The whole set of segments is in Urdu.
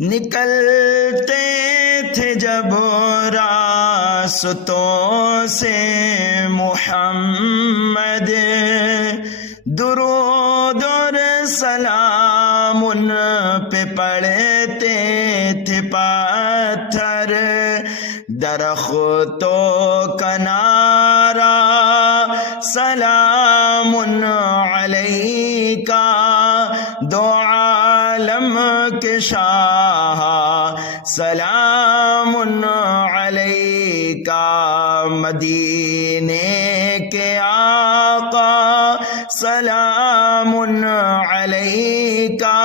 نکلتے تھے جب راستوں سے محمد، درود اور سلام ان پہ پڑھتے تھے پتھر، درختوں کا نعرہ سلام علیکا، دو عالم کے شاہ سلام علیکا، مدینے کے آقا سلام علیکا،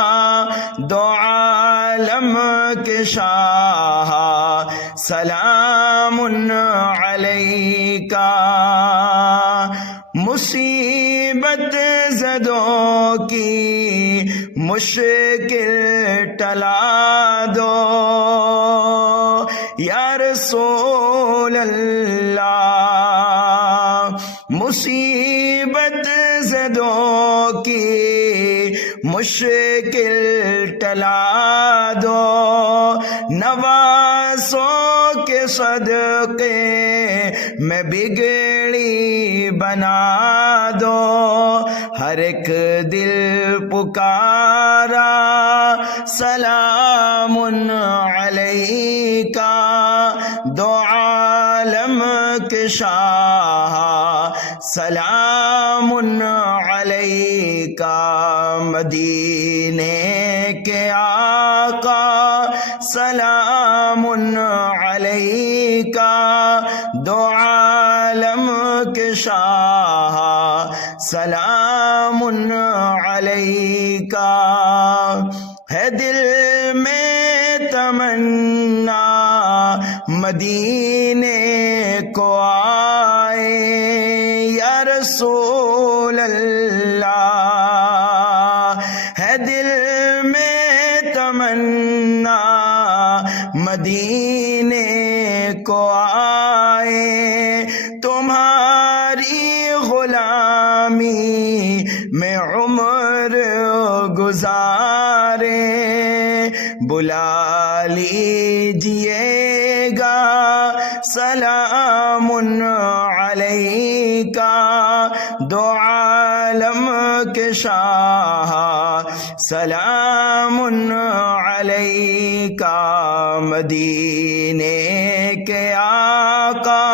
دو عالم کے شاہ سلام علیکا، مصیبت زدوں کی مشکل ٹلا دو یا رسول اللہ، مصیبت زدوں کی مشکل ٹلا دو، نوازوں کے صدقے میں بگڑی بنا دو، ہر ایک دل پکارا سلام علیکا، دو عالم کے شاہ سلام علیکا، مدینے کے آقا سلام علیکا، دو عالم کے شاہ سلام علیکا، ہے دل میں تمنا مدینے کو آئے یا رسول اللہ، ہے دل میں تمنا مدینے کو آئے، تمہاری غلامی میں عمر گزارے، بلا لیجیے گا سلام علیکا، دو عالم کے شاہ سلام علیکا، مدینے کے آقا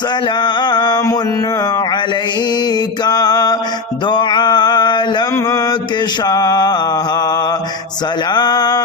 سلام علیکا، دو عالم کے شاہ سلام